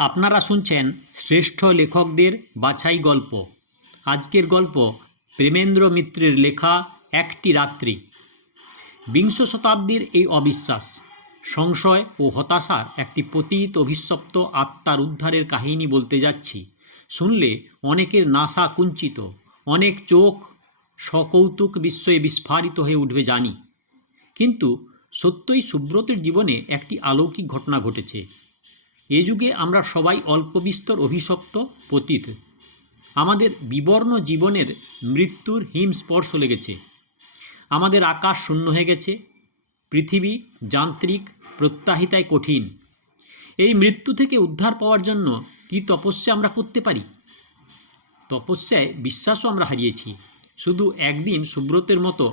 আপনারা শুনছেন শ্রেষ্ঠ লেখকদের বাছাই গল্প। আজকের গল্প প্রেমেন্দ্র মিত্রের লেখা একটি রাত্রি। বিংশ শতাব্দীর এই অবিশ্বাস, সংশয় ও হতাশার একটি পতিত অভিশপ্ত আত্মার উদ্ধারের কাহিনী বলতে যাচ্ছি। শুনলে অনেকের নাসা কুঞ্চিত, অনেক চোখ সকৌতুক বিস্ময়ে বিস্ফারিত হয়ে উঠবে জানি, কিন্তু সত্যই সুব্রতের জীবনে একটি অলৌকিক ঘটনা ঘটেছে। এ যুগে আমরা সবাই অল্পবিস্তর অভিশপ্ত পতিত। আমাদের বিবর্ণ জীবনের মৃত্যুর হিমস্পর্শ লেগেছে। আমাদের আকাশ শূন্য হয়ে গেছে, পৃথিবী যান্ত্রিক প্রত্যাহিতায় কঠিন। এই মৃত্যু থেকে উদ্ধার পাওয়ার জন্য কি তপস্যা আমরা করতে পারি? তপস্যায় বিশ্বাসও আমরা হারিয়েছি। শুধু একদিন সুব্রতের মতো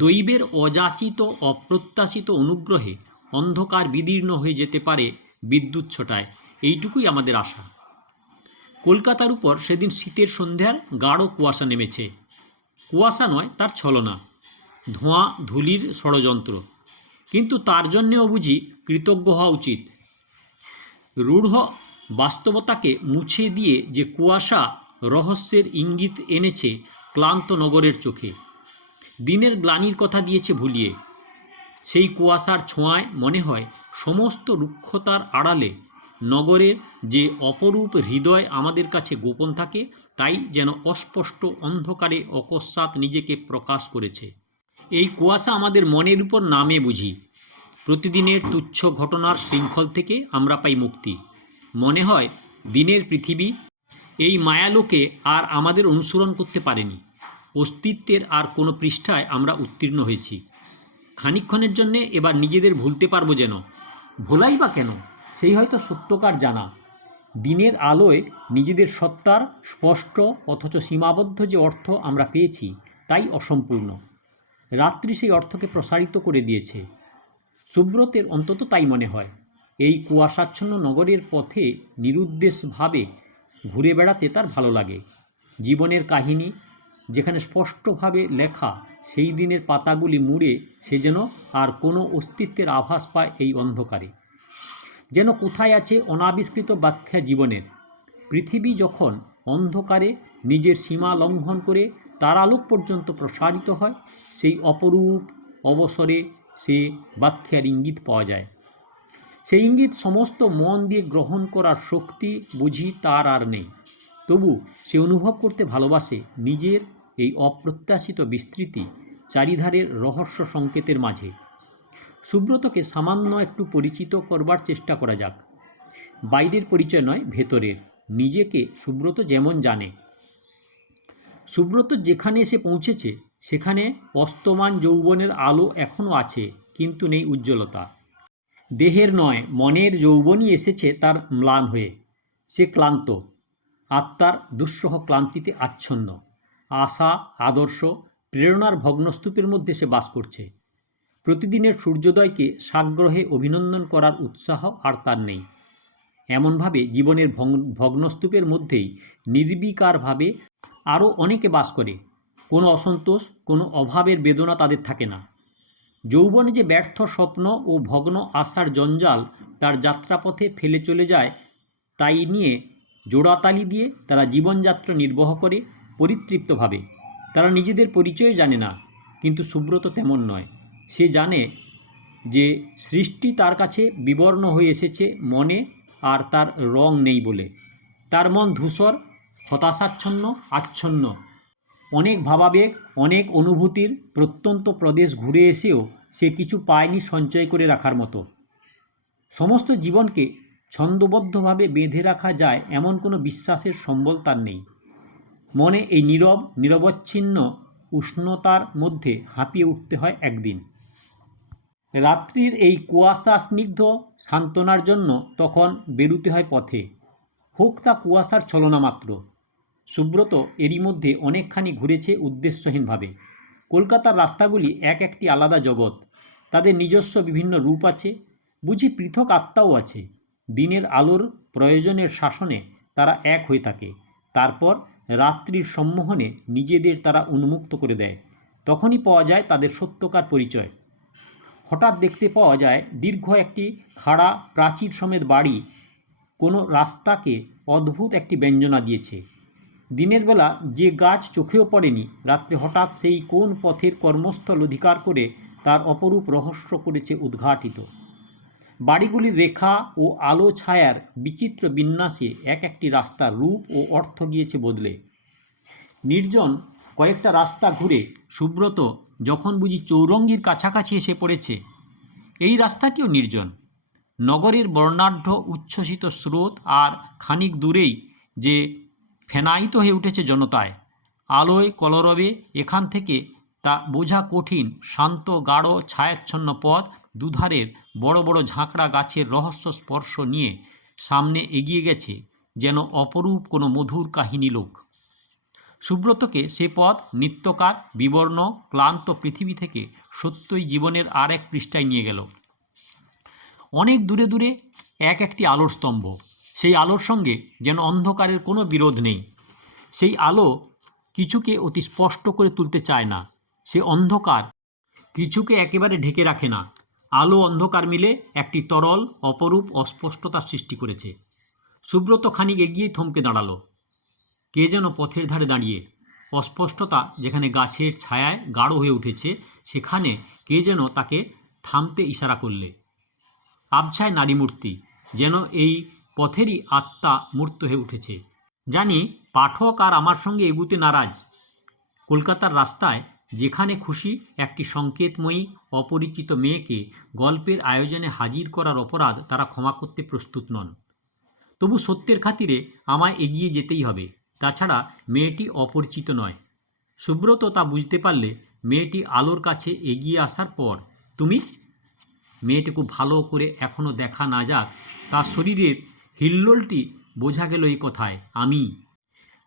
দৈবের অযাচিত অপ্রত্যাশিত অনুগ্রহে অন্ধকার বিদীর্ণ হয়ে যেতে পারে বিদ্যুৎ ছোটায়, এইটুকুই আমাদের আশা। কলকাতার উপর সেদিন শীতের সন্ধ্যার গাঢ় কুয়াশা নেমেছে। কুয়াশা নয়, তার ছলনা, ধোঁয়া ধূলির ষড়যন্ত্র। কিন্তু তার জন্যেও বুঝি কৃতজ্ঞ হওয়া উচিত। রূঢ় বাস্তবতাকে মুছে দিয়ে যে কুয়াশা রহস্যের ইঙ্গিত এনেছে ক্লান্ত নগরের চোখে, দিনের গ্লানির কথা দিয়েছে ভুলিয়ে। সেই কুয়াশার ছোঁয়ায় মনে হয় সমস্ত রুক্ষতার আড়ালে নগরের যে অপরূপ হৃদয় আমাদের কাছে গোপন থাকে, তাই যেন অস্পষ্ট অন্ধকারে অকস্মাৎ নিজেকে প্রকাশ করেছে। এই কুয়াশা আমাদের মনের উপর নামে বুঝি। প্রতিদিনের তুচ্ছ ঘটনার শৃঙ্খল থেকে আমরা পাই মুক্তি। মনে হয় দিনের পৃথিবী এই মায়ালোকে আর আমাদের অনুসরণ করতে পারেনি। অস্তিত্বের আর কোনো পৃষ্ঠায় আমরা উত্তীর্ণ হয়েছি। খানিকক্ষণের জন্যে এবার নিজেদের ভুলতে পারবো যেন। ভোলাই বা কেন? সেই হয়তো সত্যকার জানা। দিনের আলোয় নিজেদের সত্তার স্পষ্ট অথচ সীমাবদ্ধ যে অর্থ আমরা পেয়েছি, তাই অসম্পূর্ণ। রাত্রি সেই অর্থকে প্রসারিত করে দিয়েছে। সুব্রতের অন্তত তাই মনে হয়। এই কুয়াশাচ্ছন্ন নগরের পথে নিরুদ্দেশভাবে ঘুরে বেড়াতে তার ভালো লাগে। জীবনের কাহিনী যেখানে স্পষ্টভাবে লেখা, সেই দিনের পাতাগুলি মুড়ে সে যেন আর কোনো অস্তিত্বের আভাস পায় এই অন্ধকারে। যেন কোথায় আছে অনাবিষ্কৃত ব্যাখ্যা জীবনের। পৃথিবী যখন অন্ধকারে নিজের সীমা লঙ্ঘন করে তার আলোক পর্যন্ত প্রসারিত হয়, সেই অপরূপ অবসরে সে ব্যাখ্যার ইঙ্গিত পাওয়া যায়। সেই ইঙ্গিত সমস্ত মন দিয়ে গ্রহণ করার শক্তি বুঝি তার আর নেই। তবু সে অনুভব করতে ভালোবাসে নিজের এই অপ্রত্যাশিত বিস্তৃতি চারিধারের রহস্য সংকেতের মাঝে। সুব্রতকে সামান্য একটু পরিচিত করবার চেষ্টা করা যাক। বাইরের পরিচয় নয়, ভেতরের। নিজেকে সুব্রত যেমন জানে। সুব্রত যেখানে এসে পৌঁছেছে সেখানে অস্তমান যৌবনের আলো এখনও আছে, কিন্তু নেই উজ্জ্বলতা। দেহের নয়, মনের যৌবনই এসেছে তার ম্লান হয়ে। সে ক্লান্ত, আত্মার দুঃসহ ক্লান্তিতে আচ্ছন্ন। আশা, আদর্শ, প্রেরণার ভগ্নস্তূপের মধ্যে সে বাস করছে। প্রতিদিনের সূর্যোদয়কে সাগ্রহে অভিনন্দন করার উৎসাহ আর তার নেই। এমনভাবে জীবনের ভগ্নস্তূপের মধ্যেই নির্বিকারভাবে আরও অনেকে বাস করে। কোনো অসন্তোষ, কোনো অভাবের বেদনা তাদের থাকে না। যৌবনে যে ব্যর্থ স্বপ্ন ও ভগ্ন আশার জঞ্জাল তার যাত্রাপথে ফেলে চলে যায়, তাই নিয়ে জোড়াতালি দিয়ে তারা জীবনযাত্রা নির্বাহ করে পরিতৃপ্তভাবে। তারা নিজেদের পরিচয় জানে না, কিন্তু সুব্রত তেমন নয়। সে জানে যে সৃষ্টি তার কাছে বিবর্ণ হয়ে এসেছে মনে, আর তার রং নেই বলে। তার মন ধূসর, হতাশাচ্ছন্ন, আচ্ছন্ন। অনেক ভাবাবেগ, অনেক অনুভূতির প্রত্যন্ত প্রদেশ ঘুরে এসেও সে কিছু পায়নি সঞ্চয় করে রাখার মতো। সমস্ত জীবনকে ছন্দবদ্ধভাবে বেঁধে রাখা যায় এমন কোনো বিশ্বাসের সম্বল তার নেই। মনে এই নীরব নিরবচ্ছিন্ন উষ্ণতার মধ্যে হাঁপিয়ে উঠতে হয় একদিন। রাত্রির এই কুয়াশা স্নিগ্ধ সান্ত্বনার জন্য তখন বেরুতে হয় পথে, হোক তা কুয়াশার ছলনা মাত্র। সুব্রত এরই মধ্যে অনেকখানি ঘুরেছে উদ্দেশ্যহীনভাবে। কলকাতার রাস্তাগুলি এক একটি আলাদা জগৎ। তাদের নিজস্ব বিভিন্ন রূপ আছে, বুঝি পৃথক আত্মাও আছে। দিনের আলোর প্রয়োজনের শাসনে তারা এক হয়ে থাকে। তারপর রাত্রির সম্মোহনে নিজেদের তারা উন্মুক্ত করে দেয়। তখনই পাওয়া যায় তাদের সত্যকার পরিচয়। হঠাৎ দেখতে পাওয়া যায় দীর্ঘ একটি খাড়া প্রাচীর সমেত বাড়ি, কোনো রাস্তাকে অদ্ভুত একটি ব্যঞ্জনা দিয়েছে। দিনের বেলা যে গাছ চোখেও পড়েনি, রাত্রে হঠাৎ সেই কোন পথের কর্মস্থল অধিকার করে তার অপরূপ রহস্য করেছে উদ্ঘাটিত। বাড়িগুলির রেখা ও আলো ছায়ার বিচিত্র বিন্যাসে এক একটি রাস্তার রূপ ও অর্থ গিয়েছে বদলে। নির্জন কয়েকটা রাস্তা ঘুরে সুব্রত যখন বুঝি চৌরঙ্গীর কাছাকাছি এসে পড়েছে, এই রাস্তাটিও নির্জন। নগরের বর্ণাঢ্য উচ্ছ্বসিত স্রোত আর খানিক দূরেই যে ফেনায়িত হয়ে উঠেছে জনতায়। আলোয় কলরবে এখান থেকে তা বোঝা কঠিন। শান্ত গাঢ় ছায়াচ্ছন্ন পথ, দুধারের বড় বড় ঝাঁকড়া গাছের রহস্য স্পর্শ নিয়ে সামনে এগিয়ে গেছে যেন অপরূপ কোনো মধুর কাহিনী লোক। সুব্রতকে সে পথ নিত্যকার বিবর্ণ ক্লান্ত পৃথিবী থেকে সত্যই জীবনের আর এক পৃষ্ঠায় নিয়ে গেল। অনেক দূরে দূরে এক একটি আলোর স্তম্ভ, সেই আলোর সঙ্গে যেন অন্ধকারের কোনো বিরোধ নেই। সেই আলো কিছুকে অতি স্পষ্ট করে তুলতে চায় না, সে অন্ধকার কিছুকে একেবারে ঢেকে রাখে না। আলো অন্ধকার মিলে একটি তরল অপরূপ অস্পষ্টতার সৃষ্টি করেছে। সুব্রত খানিক এগিয়ে থমকে দাঁড়ালো। কে যেন পথের ধারে দাঁড়িয়ে। অস্পষ্টতা যেখানে গাছের ছায়ায় গাঢ় হয়ে উঠেছে, সেখানে কে যেন তাকে থামতে ইশারা করলে। আবছায় নারী মূর্তি, যেন এই পথেরই আত্মা মূর্ত হয়ে উঠেছে। জানি পাঠক আর আমার সঙ্গে এগুতে নারাজ। কলকাতার রাস্তায় যেখানে খুশি একটি সংকেতময়ী অপরিচিত মেয়েকে গল্পের আয়োজনে হাজির করার অপরাধ তারা ক্ষমা করতে প্রস্তুত নন। তবু সত্যের খাতিরে আমায় এগিয়ে যেতেই হবে, তাছাড়া মেয়েটি অপরিচিত নয়। সুব্রত তা বুঝতে পারলে মেয়েটি আলোর কাছে এগিয়ে আসার পর, তুমি? মেয়েটিকে ভালো করে এখনও দেখা না যাক, তার শরীরের হিল্লোলটি বোঝা গেল এই কথায়। আমি?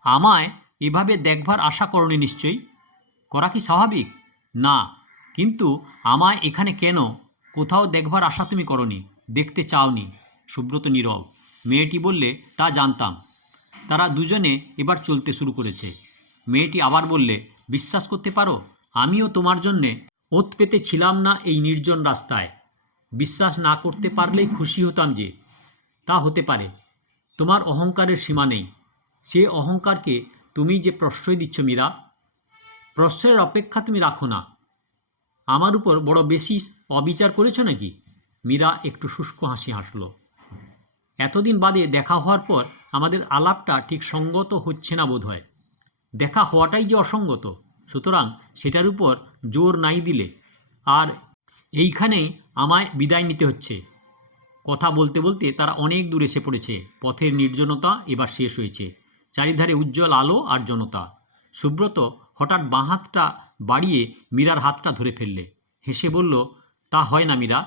আমায় এভাবে দেখবার আশা করনি নিশ্চয়ই? করা কি স্বাভাবিক? না, কিন্তু আমায় এখানে কেন? কোথাও দেখবার আশা তুমি করনি, দেখতে চাওনি। সুব্রত নীরব। মেয়েটি বললে, তা জানতাম। তারা দুজনে এবার চলতে শুরু করেছে। মেয়েটি আবার বললে, বিশ্বাস করতে পারো, আমিও তোমার জন্যে ওত পেতে ছিলাম না এই নির্জন রাস্তায়। বিশ্বাস না করতে পারলেই খুশি হতাম যে। তা হতে পারে, তোমার অহংকারের সীমা নেই। সে অহংকারকে তুমি যে প্রশ্রয় দিচ্ছ মীরা, প্রশ্রয়ের অপেক্ষা তুমি রাখো না। আমার উপর বড় বেশি অবিচার করেছ নাকি? মীরা একটু শুষ্ক হাসি হাসল। এতদিন বাদে দেখা হওয়ার পর আমাদের আলাপটা ঠিক সঙ্গত হচ্ছে না বোধ হয়। দেখা হওয়াটাই যে অসঙ্গত, সুতরাং সেটার উপর জোর নাই দিলে। আর এইখানেই আমায় বিদায় নিতে হচ্ছে। কথা বলতে বলতে তারা অনেক দূর এসে পড়েছে। পথের নির্জনতা এবার শেষ হয়েছে। চারিধারে উজ্জ্বল আলো আর জনতা। সুব্রত হঠাৎ বাঁ হাতটা বাড়িয়ে মীরার হাতটা ধরে ফেললে। হেসে বলল, তা হয় না মীরা।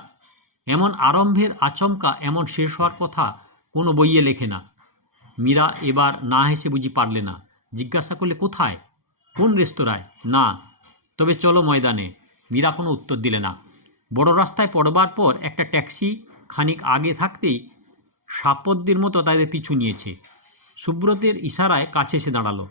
এমন আরম্ভের আচমকা এমন শেষ হওয়ার কথা কোনো বইয়ে লেখে না। মীরা এবার না হেসে বুঝি পারলে না। জিজ্ঞাসা করলে, কোথায়? কোন রেস্তোরাঁয়? না। তবে চলো ময়দানে। মীরা কোনো উত্তর দিলে না। বড় রাস্তায় পড়বার পর একটা ট্যাক্সি খানিক আগে থাকতেই সাপদ্যের মতো তাদের পিছু নিয়েছে। সুব্রতের ইশারায় কাছে এসে দাঁড়ালো।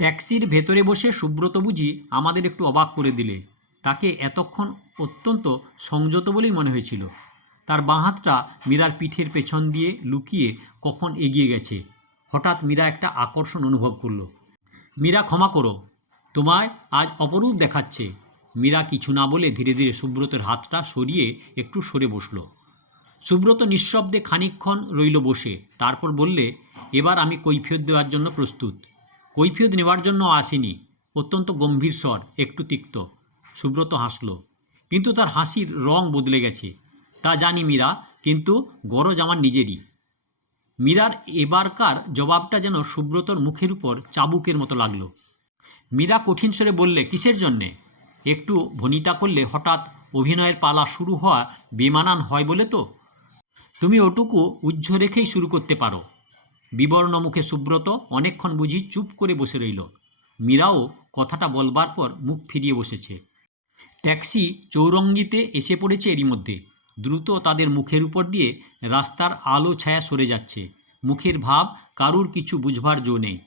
ট্যাক্সির ভেতরে বসে সুব্রত বুঝি আমাদের একটু অবাক করে দিলে। তাকে এতক্ষণ অত্যন্ত সংযত বলেই মনে হয়েছিল। তার বাঁ হাতটা মীরার পিঠের পেছন দিয়ে লুকিয়ে কখন এগিয়ে গেছে। হঠাৎ মীরা একটা আকর্ষণ অনুভব করল। মীরা, ক্ষমা করো, তোমায় আজ অপরূপ দেখাচ্ছে। মীরা কিছু না বলে ধীরে ধীরে সুব্রতের হাতটা সরিয়ে একটু সরে বসল। সুব্রত নিঃশব্দে খানিকক্ষণ রইল বসে। তারপর বললে, এবার আমি কৈফিয়ত দেওয়ার জন্য প্রস্তুত। কৈফিয়ত নেওয়ার জন্য আসেনি। অত্যন্ত গম্ভীর স্বর, একটু তিক্ত। সুব্রত হাসল, কিন্তু তার হাসির রং বদলে গেছে। তা জানি মীরা, কিন্তু গরজ আমার নিজেরই। মীরার এবারকার জবাবটা যেন সুব্রতর মুখের উপর চাবুকের মতো লাগলো। মীরা কঠিন স্বরে বললে, কিসের জন্যে? একটু ভনিতা করলে, হঠাৎ অভিনয়ের পালা শুরু হওয়া বেমানান হয় বলে তো। তুমি ওটুকু উজ্জ্ব রেখেই শুরু করতে পারো। বিবর্ণ মুখে সুব্রত অনেকক্ষণ বুঝি চুপ করে বসে রইল। মীরাও কথাটা বলবার পর মুখ ফিরিয়ে বসেছে। ট্যাক্সি চৌরঙ্গিতে এসে পড়েছে এরই মধ্যে। দ্রুত তাদের মুখের উপর দিয়ে রাস্তার আলো ছায়া সরে যাচ্ছে। মুখের ভাব কারুর কিছু বুঝবার জো নেই।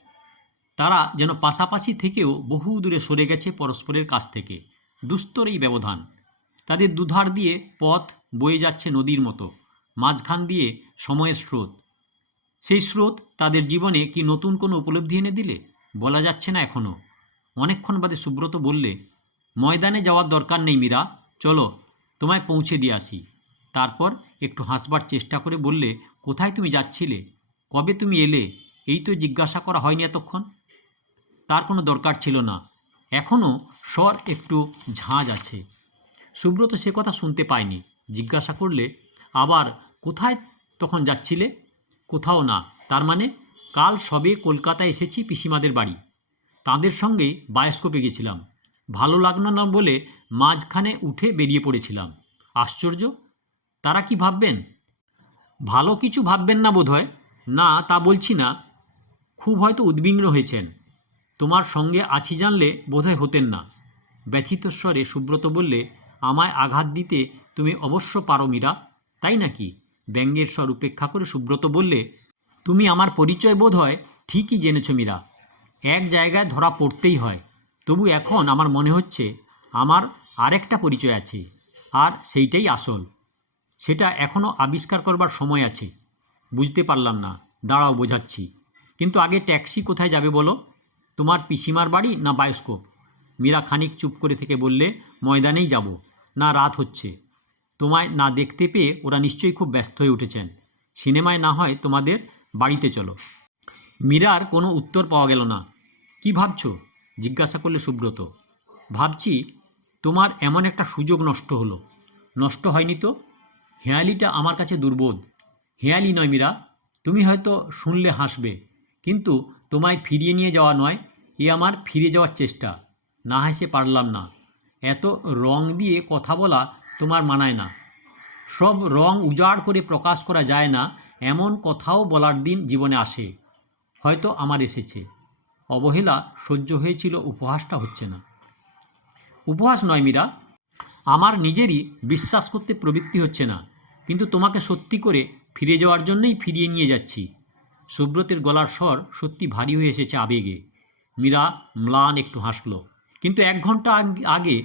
তারা যেন পাশাপাশি থেকেও বহু দূরে সরে গেছে পরস্পরের কাছ থেকে। দুস্তর এই ব্যবধান। তাদের দুধার দিয়ে পথ বয়ে যাচ্ছে নদীর মতো, মাঝখান দিয়ে সময়ের স্রোত। সেই স্রোত তাদের জীবনে কি নতুন কোনো উপলব্ধি এনে দিলে? বলা যাচ্ছে না এখনও। অনেকক্ষণ বাদে সুব্রত বললে, ময়দানে যাওয়ার দরকার নেই মীরা, চলো তোমায় পৌঁছে দিয়ে আসি। তারপর একটু হাসবার চেষ্টা করে বললে, কোথায় তুমি যাচ্ছিলে? কবে তুমি এলে? এই তো জিজ্ঞাসা করা হয়নি এতক্ষণ। তার কোনো দরকার ছিল না, এখনও স্বর একটু ঝাঁজ আছে। সুব্রত সে কথা শুনতে পায়নি। জিজ্ঞাসা করলে, আবার কোথায় তখন যাচ্ছিলে? কোথাও না। তার মানে? কাল সবে কলকাতায় এসেছি পিসিমাদের বাড়ি, তাদের সঙ্গেই বায়োস্কোপে গেছিলাম। ভালো লাগলো না বলে মাঝখানে উঠে বেরিয়ে পড়েছিলাম। আশ্চর্য, তারা কি ভাববেন? ভালো কিছু ভাববেন না বোধহয়। না, তা বলছি না, খুব হয়তো উদ্বিগ্ন হয়েছেন। তোমার সঙ্গে আছি জানলে বোধহয় হতেন না। ব্যথিত স্বরে সুব্রত বললে, আমায় আঘাত দিতে তুমি অবশ্য পারো মীরা, তাই নাকি? ব্যঙ্গের স্বর উপেক্ষা করে সুব্রত বললে, তুমি আমার পরিচয় বোধ হয় ঠিকই জেনেছ মীরা। এক জায়গায় ধরা পড়তেই হয়। তবু এখন আমার মনে হচ্ছে আমার আরেকটা পরিচয় আছে, আর সেইটাই আসল। সেটা এখনও আবিষ্কার করবার সময় আছে। বুঝতে পারলাম না, দাঁড়াও বোঝাচ্ছি। কিন্তু আগে ট্যাক্সি কোথায় যাবে বলো? তোমার পিসিমার বাড়ি না বায়োস্কোপ? মীরা খানিক চুপ করে থেকে বললে, ময়দানেই যাব। না, রাত হচ্ছে। তোমায় না দেখতে পেয়ে ওরা নিশ্চয়ই খুব ব্যস্ত হয়ে উঠেছেন। সিনেমায় না হয় তোমাদের বাড়িতে চলো। মীরার কোনো উত্তর পাওয়া গেল না। কি ভাবছো? জিজ্ঞাসা করলে সুব্রত। ভাবছি তোমার এমন একটা সুযোগ নষ্ট হলো। নষ্ট হয়নি তো? হেঁয়ালিটা আমার কাছে দুর্বোধ। হেঁয়ালি নয় মীরা, তুমি হয়তো শুনলে হাসবে, কিন্তু তোমায় ফিরিয়ে নিয়ে যাওয়া নয়, এ আমার ফিরে যাওয়ার চেষ্টা। না হেসে পারলাম না। এত রং দিয়ে কথা বলা তোমার মানায় না। সব রং উজাড় করে প্রকাশ করা যায় না, এমন কথাও বলার দিন জীবনে আসে। হয়তো আমার এসেছে। অবহেলা সহ্য হয়েছিল, উপহাসটা হচ্ছে না। উপহাস নয় মীরা, আমার নিজেরই বিশ্বাস করতে প্রবৃত্তি হচ্ছে না, কিন্তু তোমাকে সত্যি করে ফিরে যাওয়ার জন্যই ফিরিয়ে নিয়ে যাচ্ছি। সুব্রতের গলার স্বর সত্যি ভারী হয়ে এসেছে আবেগে। মীরা ম্লান একটু হাসল। কিন্তু 1 ঘন্টা আগে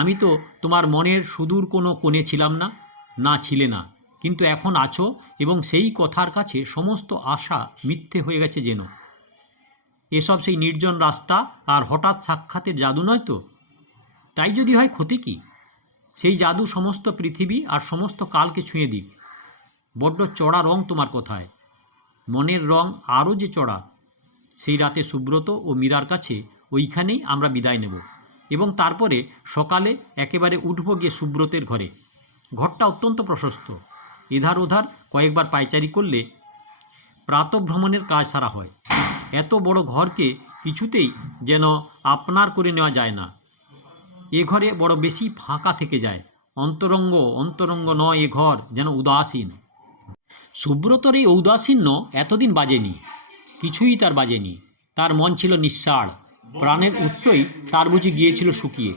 আমি তো তোমার মনের সুদূর কোনো কোণে ছিলাম না। না, ছিলে না, কিন্তু এখন আছো, এবং সেই কথার কাছে সমস্ত আশা মিথ্যে হয়ে গেছে যেন। এসব সেই নির্জন রাস্তা আর হঠাৎ সাক্ষাতের জাদু নয় তো? তাই যদি হয় ক্ষতি কী? সেই জাদু সমস্ত পৃথিবী আর সমস্ত কালকে ছুঁয়ে দিক। বড্ড চড়া রং তোমার কথায়। মনের রং আরও যে চড়া। সেই রাতে সুব্রত ও মীরার কাছে ওইখানেই আমরা বিদায় নেব, এবং তারপরে সকালে একেবারে উঠব গিয়ে সুব্রতের ঘরে। ঘরটা অত্যন্ত প্রশস্ত। এধার ওধার কয়েকবার পায়চারি করলে প্রাতঃভ্রমণের কাজ সারা হয়। এত বড় ঘরকে কিছুতেই যেন আপনার করে নেওয়া যায় না। এ ঘরে বড় বেশি ফাঁকা থেকে যায়। অন্তরঙ্গ নয়, এ ঘর যেন উদাসীন। সুব্রতর এই ঔদাসীন্য এতদিন বাজেনি, কিছুই তার বাজেনি। তার মন ছিল নিঃসাড়, প্রাণের উৎসই তার বুঝি গিয়েছিল শুকিয়ে।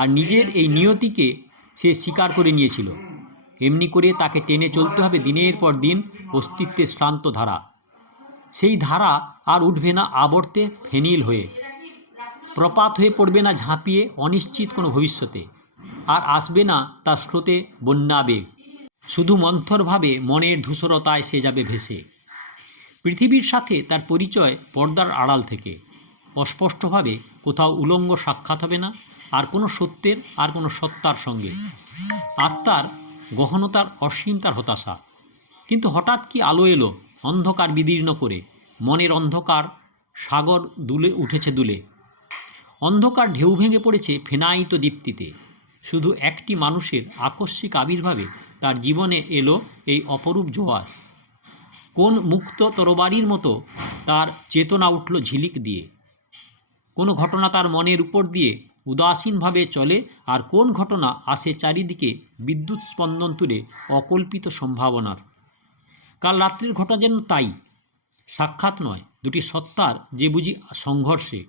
আর নিজের এই নিয়তিকে সে স্বীকার করে নিয়েছিল। এমনি করে তাকে টেনে চলতে হবে দিনের পর দিন অস্তিত্বের শ্রান্ত ধারা। সেই ধারা আর উঠবে না আবর্তে ফেনিল হয়ে, প্রপাত হয়ে পড়বে না ঝাঁপিয়ে অনিশ্চিত কোনো ভবিষ্যতে, আর আসবে না তার স্রোতে বন্যাবেগ। শুধু মন্থরভাবে মনের ধূসরতায় সে যাবে ভেসে। পৃথিবীর সাথে তার পরিচয় পর্দার আড়াল থেকে, অস্পষ্টভাবে কোথাও উলঙ্গ সাক্ষাৎ হবে না আর কোনো সত্যের আর কোনো সত্তার সঙ্গে। আত্মার গহনতার অসীম তার হতাশা। কিন্তু হঠাৎ কি আলো এলো অন্ধকার বিদীর্ণ করে। মনের অন্ধকার সাগর দুলে উঠেছে দুলে। অন্ধকার ঢেউ ভেঙে পড়েছে ফেনায়িত দীপ্তিতে। শুধু একটি মানুষের আকস্মিক আবির্ভাবে তার জীবনে এলো এই অপরূপ জোয়ার। কোন মুক্ত তরবারির মতো তার চেতনা উঠল ঝিলিক দিয়ে। কোনো ঘটনা তার মনের উপর দিয়ে উদাসীনভাবে চলে, আর কোন ঘটনা আসে চারিদিকে বিদ্যুৎ স্পন্দন তুলে অকল্পিত সম্ভাবনার। কাল রাত্রির ঘটনা যেন তাই। সাক্ষাৎ নয়, দুটি সত্তার যে বুঝি সংঘর্ষে।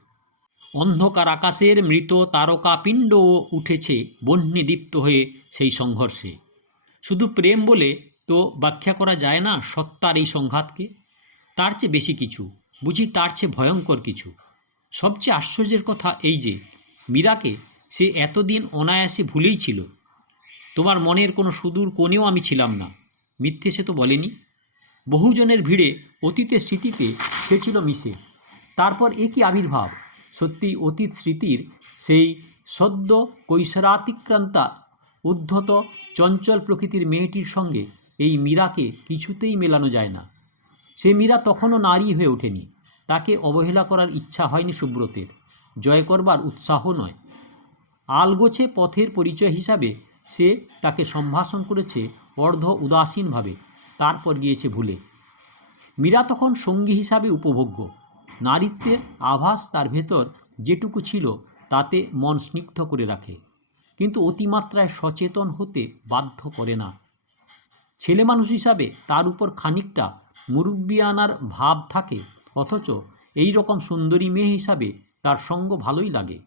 অন্ধকার আকাশের মৃত তারকাপিণ্ডও উঠেছে বহ্নিদীপ্ত হয়ে সেই সংঘর্ষে। শুধু প্রেম বলে তো ব্যাখ্যা করা যায় না সত্তার এই সংঘাতকে। তার চেয়ে বেশি কিছু, বুঝি তার চেয়ে ভয়ঙ্কর কিছু। সবচেয়ে আশ্চর্যের কথা এই যে, মীরাকে সে এতদিন অনায়াসে ভুলেই ছিল। তোমার মনের কোনো সুদূর কোণেও আমি ছিলাম না, মিথ্যে সে তো বলেনি। বহুজনের ভিড়ে অতীতের স্মৃতিতে সে ছিল মিশে। তারপর একই আবির্ভাব, সত্যি অতীত স্মৃতির সেই সদ্য কৈশোরাতিক্রান্তা উদ্ধত চঞ্চল প্রকৃতির মেয়েটির সঙ্গে এই মীরাকে কিছুতেই মেলানো যায় না। সে মীরা তখনও নারী হয়ে ওঠেনি। তাকে অবহেলা করার ইচ্ছা হয়নি সুব্রতের, জয় করবার উৎসাহ নয়। আলগোছে পথের পরিচয় হিসাবে সে তাকে সম্ভাষণ করেছে অর্ধ উদাসীনভাবে, তারপর গিয়েছে ভুলে। মীরা তখন সঙ্গী হিসাবে উপভোগ্য। নারীত্বের আভাস তার ভেতর যেটুকু ছিল তাতে মন স্নিগ্ধ করে রাখে, কিন্তু অতিমাত্রায় সচেতন হতে বাধ্য করে না। ছেলে মানুষ হিসাবে তার উপর খানিকটা মুরব্বিয়ানার ভাব থাকে, অথচ এই রকম সুন্দরী মেয়ে হিসাবে তার সঙ্গ ভালোই লাগে।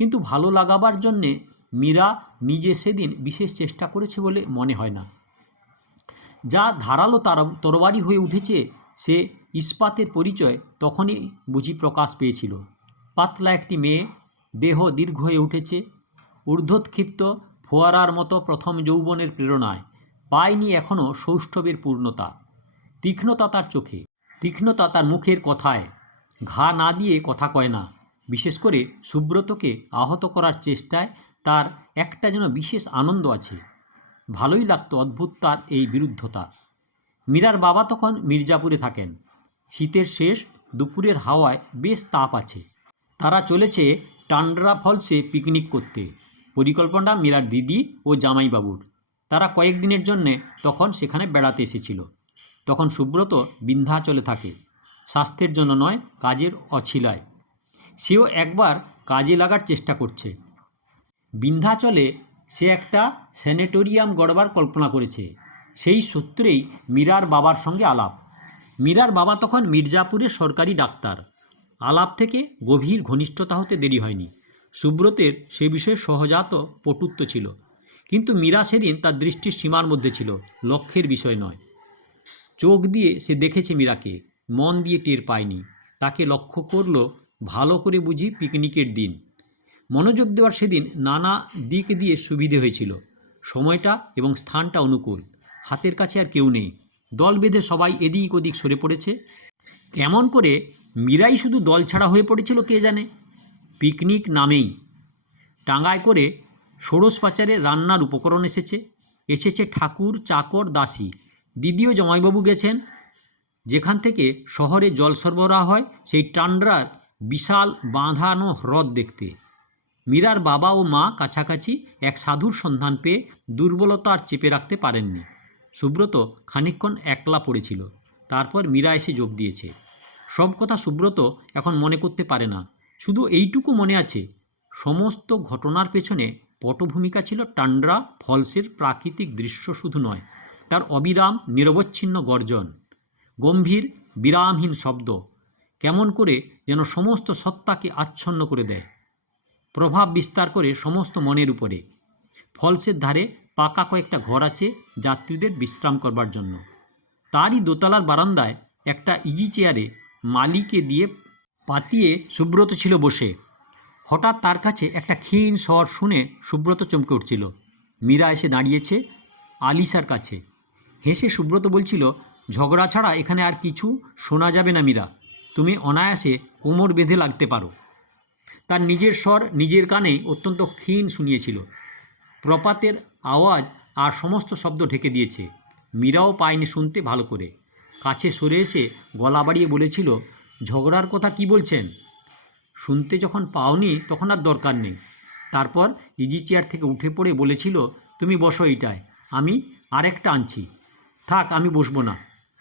কিন্তু ভালো লাগাবার জন্যে মীরা নিজে সেদিন বিশেষ চেষ্টা করেছে বলে মনে হয় না। যা ধারালো তরবারি হয়ে উঠেছে সে ইস্পাতের পরিচয় তখনই বুঝি প্রকাশ পেয়েছিল। পাতলা একটি মেয়ে, দেহ দীর্ঘ হয়ে উঠেছে, ঊর্ধ্বোৎক্ষিপ্ত ফোয়ারার মতো প্রথম যৌবনের প্রেরণায়, পায়নি এখনও সৌষ্ঠবের পূর্ণতা। তীক্ষ্ণতা তার চোখে, তীক্ষ্ণতা তার মুখের কথায়, ঘা না দিয়ে কথা কয় না। বিশেষ করে সুব্রতকে আহত করার চেষ্টায় তার একটা যেন বিশেষ আনন্দ আছে। ভালোই লাগতো অদ্ভুত তার এই বিরুদ্ধতা। মীরার বাবা তখন মির্জাপুরে থাকেন। শীতের শেষ দুপুরের হাওয়ায় বেশ তাপ আছে। তারা চলেছে টান্ডরা ফলসে পিকনিক করতে। পরিকল্পনা মীরার দিদি ও জামাইবাবুর। তারা কয়েকদিনের জন্যে তখন সেখানে বেড়াতে এসেছিল। তখন সুব্রত বিন্ধ্যাচলে থাকে, স্বাস্থ্যের জন্য নয়, কাজের অছিলায়। সেও একবার কাজে লাগার চেষ্টা করছে। বিন্ধ্যাচলে সে একটা স্যানিটোরিয়াম গড়বার কল্পনা করেছে। সেই সূত্রেই মীরার বাবার সঙ্গে আলাপ। মীরার বাবা তখন মির্জাপুরে সরকারি ডাক্তার। আলাপ থেকে গভীর ঘনিষ্ঠতা হতে দেরি হয়নি। সুব্রতের সে বিষয়ে সহজাত পটুত্ব ছিল, কিন্তু মীরা সেদিন তার দৃষ্টির সীমার মধ্যে ছিল, লক্ষ্যের বিষয় নয়। চোখ দিয়ে সে দেখেছে মীরাকে, মন দিয়ে টের পায়নি। তাকে লক্ষ্য করল ভালো করে বুঝি পিকনিকের দিন। মনোযোগ দেওয়ার সেদিন নানা দিক দিয়ে সুবিধে হয়েছিল। সময়টা এবং স্থানটা অনুকূল। হাতের কাছে আর কেউ নেই। দল বেঁধে সবাই এদিক ওদিক সরে পড়েছে। কেমন করে মীরাই শুধু দল ছাড়া হয়ে পড়েছিল কে জানে। পিকনিক নামেই টাঙ্গায় করে ষোড়শ পাচারে রান্নার উপকরণ এসেছে ঠাকুর, চাকর, দাসী। দিদিও জামাইবাবু গেছেন। যেখান থেকে শহরে জল সরবরাহ হয় সেই টান্ড্রার বিশাল বাঁধানো হ্রদ দেখতে। মীরার বাবা ও মা কাছাকাছি এক সাধুর সন্ধান পেয়ে দুর্বলতা আর চেপে রাখতে পারেননি। সুব্রত খানিকক্ষণ একলা পড়েছিল। তারপর মীরা এসে যোগ দিয়েছে। সব কথা সুব্রত এখন মনে করতে পারে না। শুধু এইটুকু মনে আছে, সমস্ত ঘটনার পেছনে পটভূমিকা ছিল টান্ড্রা ফলসের প্রাকৃতিক দৃশ্য শুধু নয়, তার অবিরাম নিরবচ্ছিন্ন গর্জন, গম্ভীর বিরামহীন শব্দ, কেমন করে যেন সমস্ত সত্তাকে আচ্ছন্ন করে দেয়, প্রভাব বিস্তার করে সমস্ত মনের উপরে। ফলসের ধারে পাকা কয়েকটা ঘর আছে যাত্রীদের বিশ্রাম করবার জন্য। তারই দোতলার বারান্দায় একটা ইজি চেয়ারে মালিকে দিয়ে পাতিয়ে সুব্রত ছিল বসে। হঠাৎ তার কাছে একটা ক্ষীণ স্বর শুনে সুব্রত চমকে উঠছিল। মীরা এসে দাঁড়িয়েছে আলিশার কাছে। হেসে সুব্রত বলছিল, ঝগড়া ছাড়া এখানে আর কিছু শোনা যাবে না মীরা, তুমি অনায়াসে কোমর বেঁধে লাগতে পারো। তার নিজের স্বর নিজের কানে অত্যন্ত ক্ষীণ শুনিয়েছিল। প্রপাতের আওয়াজ আর সমস্ত শব্দ ঢেকে দিয়েছে। মীরাও পায়নি শুনতে ভালো করে। কাছে সরে এসে গলা বাড়িয়ে বলেছিল, ঝগড়ার কথা কি বলছেন? শুনতে যখন পাওনি তখন আর দরকার নেই। তারপর ইজি চেয়ার থেকে উঠে পড়ে বলেছিল, তুমি বসো এইটায়, আমি আরেকটা আনছি। থাক, আমি বসবো না।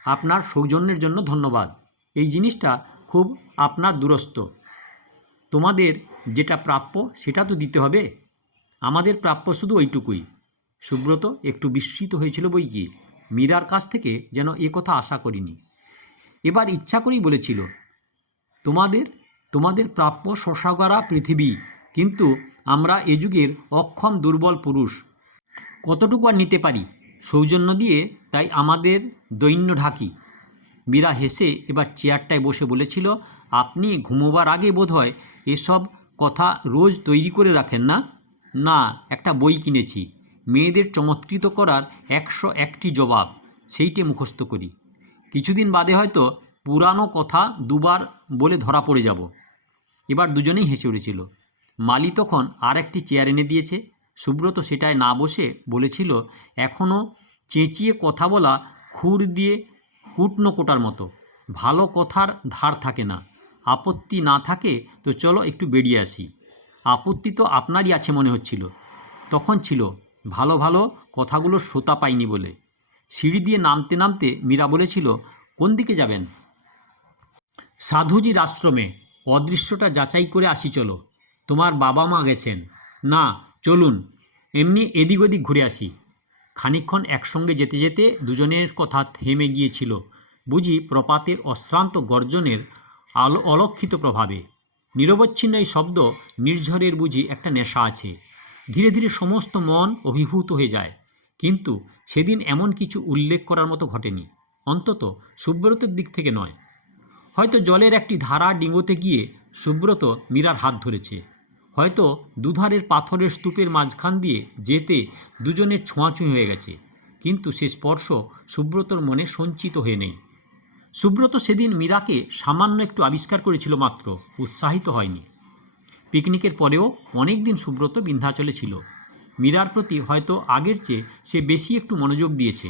আপনার সৌজন্যের জন্য ধন্যবাদ। এই জিনিসটা খুব আপনার দুরস্ত। তোমাদের যেটা প্রাপ্য সেটা তো দিতে হবে। আমাদের প্রাপ্য শুধু ওইটুকুই। সুব্রত একটু বিস্মিত হয়েছিল বই কি, মীরার কাছ থেকে যেন এ কথা আশা করিনি। এবার ইচ্ছা করেই বলেছিল, তোমাদের প্রাপ্য শশাগারা পৃথিবী, কিন্তু আমরা এ যুগের অক্ষম দুর্বল পুরুষ, কতটুকু আর নিতে পারি সৌজন্য দিয়ে, তাই আমাদের দৈন্য ঢাকি। মীরা হেসে এবার চেয়ারটায় বসে বলেছিল, আপনি ঘুমোবার আগে বোধহয় এসব কথা রোজ তৈরি করে রাখেন না? না, একটা বই কিনেছি, মেয়েদের চমৎকৃত করার 101টি জবাব, সেইটে মুখস্থ করি। কিছুদিন বাদে হয়তো পুরানো কথা দুবার বলে ধরা পড়ে যাব। এবার দুজনেই হেসে উঠেছিল। মালি তখন আর একটি চেয়ার এনে দিয়েছে। সুব্রত সেটায় না বসে বলেছিল, এখনও চেঁচিয়ে কথা বলা খুর দিয়ে কুটনো কোটার মতো। ভালো কথার ধার থাকে না। আপত্তি না থাকে তো চলো একটু বেরিয়ে আসি। আপত্তি তো আপনারই আছে মনে হচ্ছিল। তখন ছিল ভালো ভালো কথাগুলো শ্রোতা পাইনি বলে। সিঁড়ি দিয়ে নামতে নামতে মীরা বলেছিল, কোন দিকে যাবেন? সাধুজির আশ্রমে। অদৃশ্যটা যাচাই করে আসি চলো। তোমার বাবা মা গেছেন। না, চলুন এমনি এদিক ওদিক ঘুরে আসি। খানিকক্ষণ একসঙ্গে যেতে যেতে দুজনের কথা থেমে গিয়েছিল, বুঝি প্রপাতের অশ্রান্ত গর্জনের অলক্ষিত প্রভাবে। নিরবচ্ছিন্ন এই শব্দ নির্ঝরের বুঝি একটা নেশা আছে। ধীরে ধীরে সমস্ত মন অভিভূত হয়ে যায়। কিন্তু সেদিন এমন কিছু উল্লেখ করার মতো ঘটেনি, অন্তত সুব্রতের দিক থেকে নয়। হয়তো জলের একটি ধারা ডিঙোতে গিয়ে সুব্রত মীরার হাত ধরেছে। হয়তো দুধারের পাথরের স্তূপের মাঝখান দিয়ে যেতে দুজনের ছোঁয়াছুঁই হয়ে গেছে। কিন্তু সে স্পর্শ সুব্রতর মনে সঞ্চিত হয়ে নেই। সুব্রত সেদিন মীরাকে সামান্য একটু আবিষ্কার করেছিল মাত্র, উৎসাহিত হয়নি। পিকনিকের পরেও অনেক দিন সুব্রত বিন্ধ্যাচলে ছিল। মীরার প্রতি হয়তো আগের চেয়ে সে বেশি একটু মনোযোগ দিয়েছে।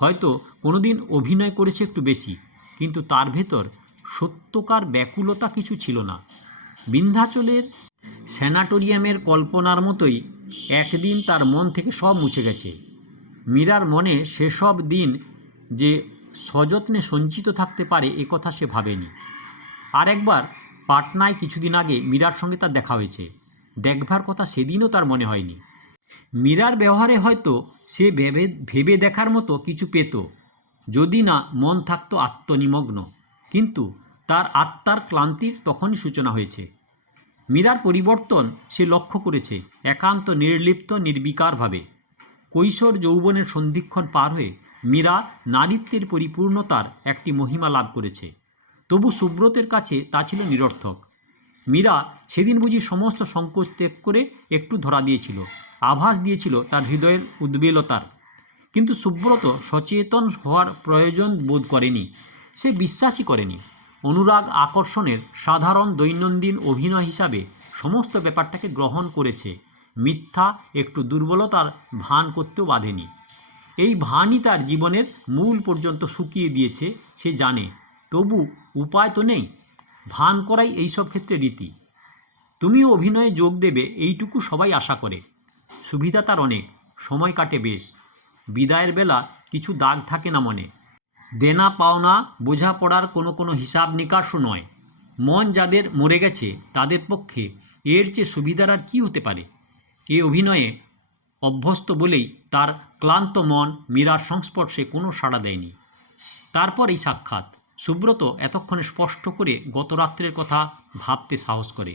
হয়তো কোনো দিন অভিনয় করেছে একটু বেশি, কিন্তু তার ভেতর সত্যকার ব্যাকুলতা কিছু ছিল না। বিন্ধ্যাচলের স্যানাটোরিয়ামের কল্পনার মতোই একদিন তার মন থেকে সব মুছে গেছে। মীরার মনে সেসব দিন যে সযত্নে সঞ্চিত থাকতে পারে এ কথা সে ভাবেনি। আর একবার পাটনায় কিছুদিন আগে মীরার সঙ্গে তার দেখা হয়েছে। দেখবার কথা সেদিনও তার মনে হয়নি। মীরার ব্যবহারে হয়তো সে ভেবে দেখার মতো কিছু পেত, যদি না মন থাকতো আত্মনিমগ্ন। কিন্তু তার আত্মার ক্লান্তির তখনই সূচনা হয়েছে। মীরার পরিবর্তন সে লক্ষ্য করেছে একান্ত নির্লিপ্ত নির্বিকারভাবে। কৈশোর যৌবনের সন্ধিক্ষণ পার হয়ে মীরা নারীত্বের পরিপূর্ণতার একটি মহিমা লাভ করেছে। তবু সুব্রতের কাছে তা ছিল নিরর্থক। মীরা সেদিন বুঝি সমস্ত সংকোচ ত্যাগ করে একটু ধরা দিয়েছিল, আভাস দিয়েছিল তার হৃদয়ের উদ্বেলতার। কিন্তু সুব্রত সচেতন হওয়ার প্রয়োজন বোধ করেনি। সে বিশ্বাসই করেনি। অনুরাগ আকর্ষণের সাধারণ দৈনন্দিন অভিনয় হিসাবে সমস্ত ব্যাপারটাকে গ্রহণ করেছে। মিথ্যা একটু দুর্বলতার ভান করতেও বাধেনি। এই ভানই তার জীবনের মূল পর্যন্ত শুকিয়ে দিয়েছে সে জানে। তবু উপায় তো নেই। ভান করাই এইসব ক্ষেত্রে রীতি। তুমিও অভিনয়ে যোগ দেবে এইটুকু সবাই আশা করে। সুবিধা তার অনেক, সময় কাটে বেশ। বিদায়ের বেলা কিছু দাগ থাকে না মনে। দেনা পাওনা বোঝাপড়ার কোনো হিসাব নিকাশও নয়। মন যাদের মরে গেছে তাদের পক্ষে এর চেয়ে সুবিধার আর কী হতে পারে? এ অভিনয়ে অভ্যস্ত বলেই তার ক্লান্ত মন মীরার সংস্পর্শে কোনো সাড়া দেয়নি। তারপর এই সাক্ষাৎ। সুব্রত এতক্ষণে স্পষ্ট করে গত রাত্রের কথা ভাবতে সাহস করে।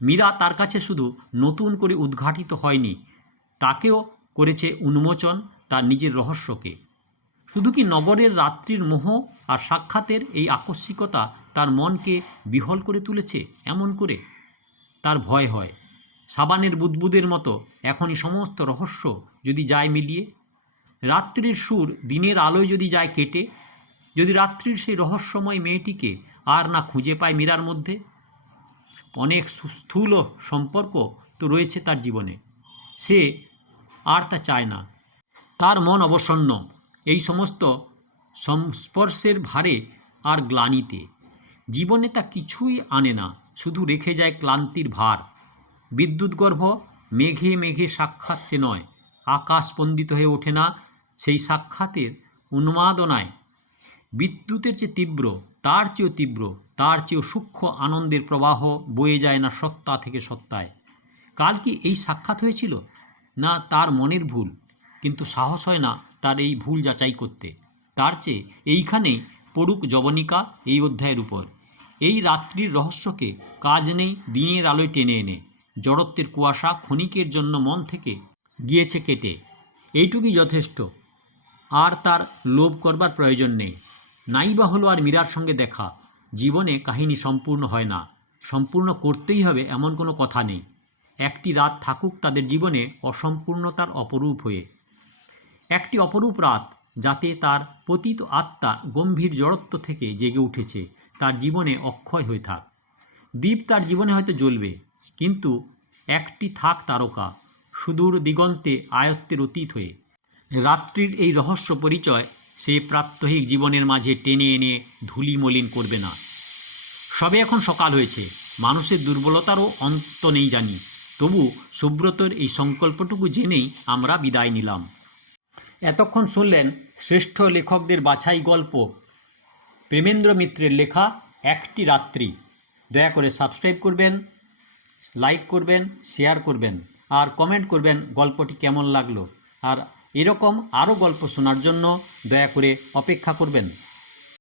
মীরা তার কাছে শুধু নতুন করে উদ্ঘাটিত হয়নি, তাকেও করেছে উন্মোচন তার নিজের রহস্যকে। শুধু কি নগরের রাত্রির মোহ আর সাক্ষাতের এই আকস্মিকতা তার মনকে বিহ্বল করে তুলেছে এমন করে? তার ভয় হয় সাবানের বুদবুদের মতো এখনই সমস্ত রহস্য যদি যায় মিলিয়ে। রাত্রির সুর দিনের আলোয় যদি যায় কেটে, যদি রাত্রির সেই রহস্যময় মেয়েটিকে আর না খুঁজে পায় মীরার মধ্যে। অনেক স্থূল সম্পর্ক তো রয়েছে তার জীবনে, সে আর তা চায় না। তার মন অবসন্ন এই সমস্ত সংস্পর্শের ভারে আর গ্লানিতে। জীবনে তা কিছুই আনে না, শুধু রেখে যায় ক্লান্তির ভার। বিদ্যুৎগর্ভ মেঘে মেঘে সাক্ষাৎ সে নয়, আকাশ স্পন্দিত হয়ে ওঠে না সেই সাক্ষাতের উন্মাদনায়। বিদ্যুতের চেয়ে তীব্র, তার চেয়েও তীব্র, তার চেয়েও সূক্ষ্ম আনন্দের প্রবাহ বয়ে যায় না সত্তা থেকে সত্তায়। কাল কি এই সাক্ষাৎ হয়েছিল? না তার মনের ভুল? কিন্তু সাহস হয় না তার এই ভুল যাচাই করতে। তার চেয়ে এইখানেই পড়ুক জবনিকা এই অধ্যায়ের উপর। এই রাত্রির রহস্যকে কাজ নেই দিনের আলোয় টেনে এনে। জড়ত্বের কুয়াশা ক্ষণিকের জন্য মন থেকে গিয়েছে কেটে, এইটুকুই যথেষ্ট। আর তার লোভ করবার প্রয়োজন নেই। নাইবা হলো আর মীরার সঙ্গে দেখা। জীবনে কাহিনী সম্পূর্ণ হয় না, সম্পূর্ণ করতেই হবে এমন কোনো কথা নেই। একটি রাত থাকুক তাদের জীবনে অসম্পূর্ণতার অপরূপ হয়ে। একটি অপরূপ রাত, যাতে তার পতিত আত্মা গম্ভীর জড়ত্ব থেকে জেগে উঠেছে তার জীবনে অক্ষয় হয়ে থাক। দ্বীপ তার জীবনে হয়তো জ্বলবে, কিন্তু একটি থাক তারকা সুদূর দিগন্তে আয়ত্তের অতীত হয়ে। রাত্রির এই রহস্য পরিচয় সে প্রাত্যহিক জীবনের মাঝে টেনে এনে ধূলি মলিন করবে না। সবে এখন সকাল হয়েছে, মানুষের দুর্বলতারও অন্ত নেই জানি, তবু সুব্রতর এই সংকল্পটুকু জেনেই আমরা বিদায় নিলাম। এতক্ষণ শুনলেন শ্রেষ্ঠ লেখকদের বাছাই গল্প প্রেমেন্দ্র মিত্রের লেখা একটি রাত্রি। দয়া করে সাবস্ক্রাইব করবেন, লাইক করবেন, শেয়ার করবেন আর কমেন্ট করবেন গল্পটি কেমন লাগলো। আর এরকম আরও গল্প শোনার জন্য দয়া করে অপেক্ষা করবেন।